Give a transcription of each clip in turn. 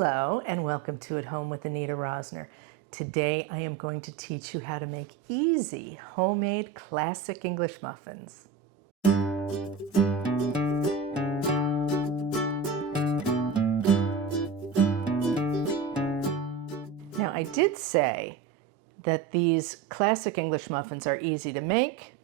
Hello and welcome to At Home with Anita Rosner. Today I am going to teach you how to make easy homemade classic English muffins. Now I did say that these classic English muffins are easy to make.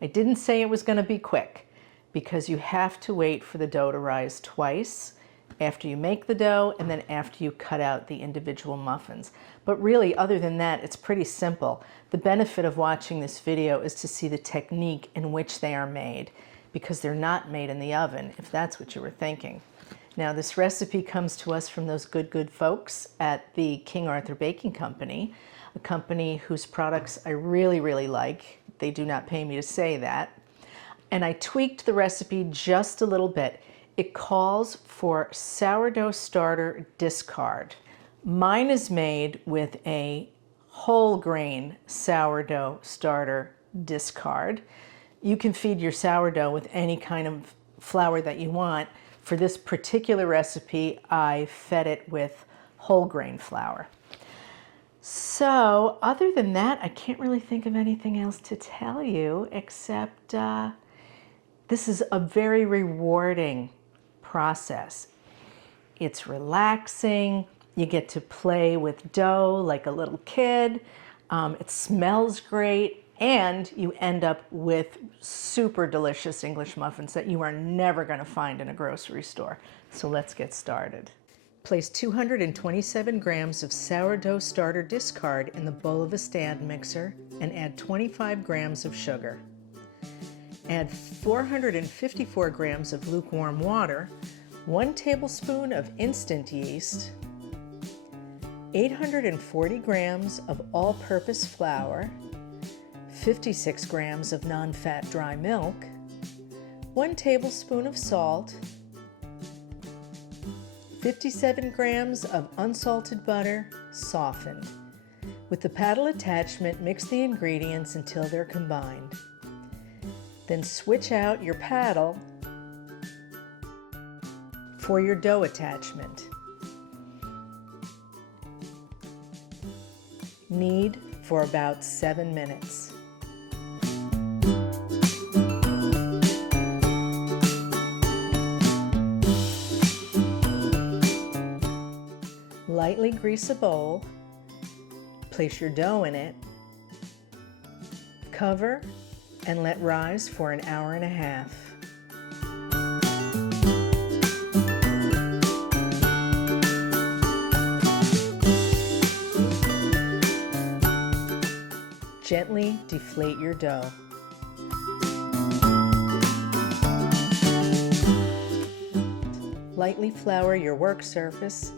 I didn't say it was going to be quick because you have to wait for the dough to rise twice. After you make the dough and then after you cut out the individual muffins. But really, other than that, it's pretty simple. The benefit of watching this video is to see the technique in which they are made, because they're not made in the oven, if that's what you were thinking. Now, this recipe comes to us from those good folks at the King Arthur Baking Company, a company whose products I really like. They do not pay me to say that. And I tweaked the recipe just a little bit. It calls for sourdough starter discard. Mine is made with a whole grain sourdough starter discard. You can feed your sourdough with any kind of flour that you want. For this particular recipe, I fed it with whole grain flour. So other than that, I can't really think of anything else to tell you except this is a very rewarding process. It's relaxing. You get to play with dough like a little kid. It smells great, and you end up with super delicious English muffins that you are never going to find in a grocery store. So let's get started. Place 227 grams of sourdough starter discard in the bowl of a stand mixer and add 25 grams of sugar. Add 454 grams of lukewarm water, 1 tablespoon of instant yeast, 840 grams of all-purpose flour, 56 grams of non-fat dry milk, 1 tablespoon of salt, 57 grams of unsalted butter, softened. With the paddle attachment, mix the ingredients until they're combined. Then switch out your paddle for your dough attachment. Knead for about 7 minutes. Lightly grease a bowl, place your dough in it, cover, and let rise for an hour and a half. Gently deflate your dough. Lightly flour your work surface,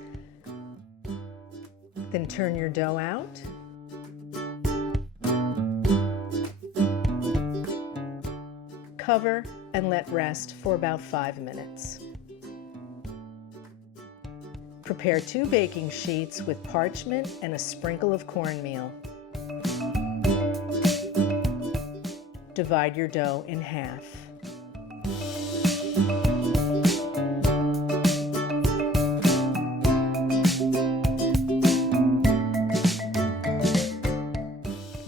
then turn your dough out. Cover and let rest for about 5 minutes. Prepare 2 baking sheets with parchment and a sprinkle of cornmeal. Divide your dough in half.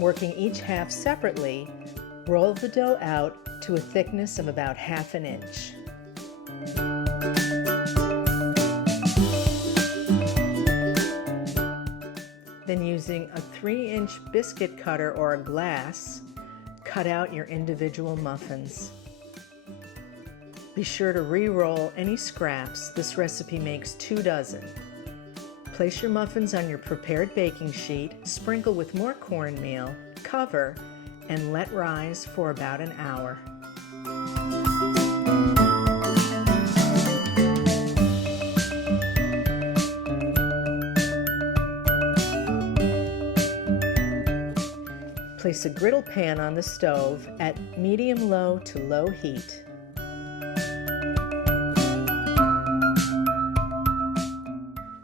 Working each half separately, roll the dough out to a thickness of about 1/2 inch. Then using a 3-inch biscuit cutter or a glass, cut out your individual muffins. Be sure to re-roll any scraps. This recipe makes 2 dozen. Place your muffins on your prepared baking sheet, sprinkle with more cornmeal, cover, and let rise for about an hour. Place a griddle pan on the stove at medium-low to low heat.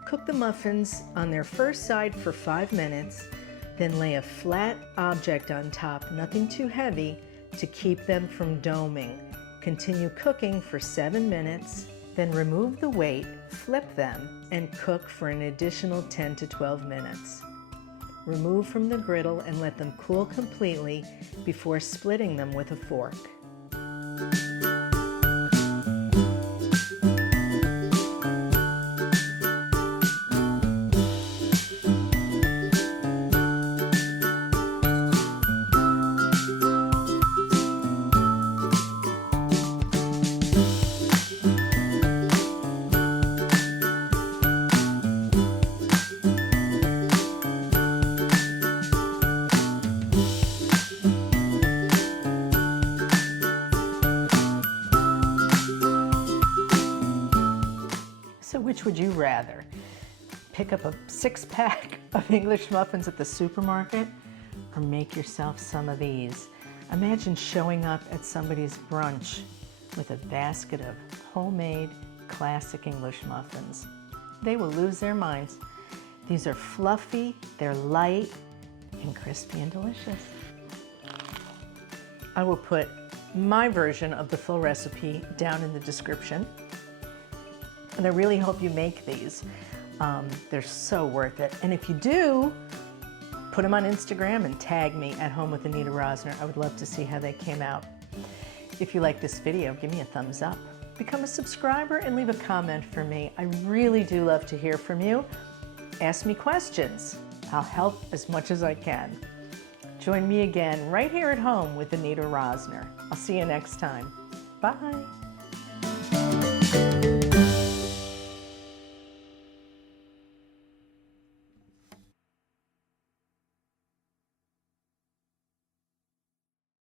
Cook the muffins on their first side for 5 minutes, then lay a flat object on top, nothing too heavy, to keep them from doming. Continue cooking for 7 minutes, Then remove the weight, flip them, and cook for an additional 10 to 12 minutes. Remove from the griddle and let them cool completely before splitting them with a fork. So which would you rather? Pick up a 6-pack of English muffins at the supermarket or make yourself some of these? Imagine showing up at somebody's brunch with a basket of homemade classic English muffins. They will lose their minds. These are fluffy, they're light, and crispy and delicious. I will put my version of the full recipe down in the description. And I really hope you make these. They're so worth it. And if you do, put them on Instagram and tag me at Home with Anita Rosner. I would love to see how they came out. If you like this video, give me a thumbs up. Become a subscriber and leave a comment for me. I really do love to hear from you. Ask me questions. I'll help as much as I can. Join me again right here at Home with Anita Rosner. I'll see you next time. Bye.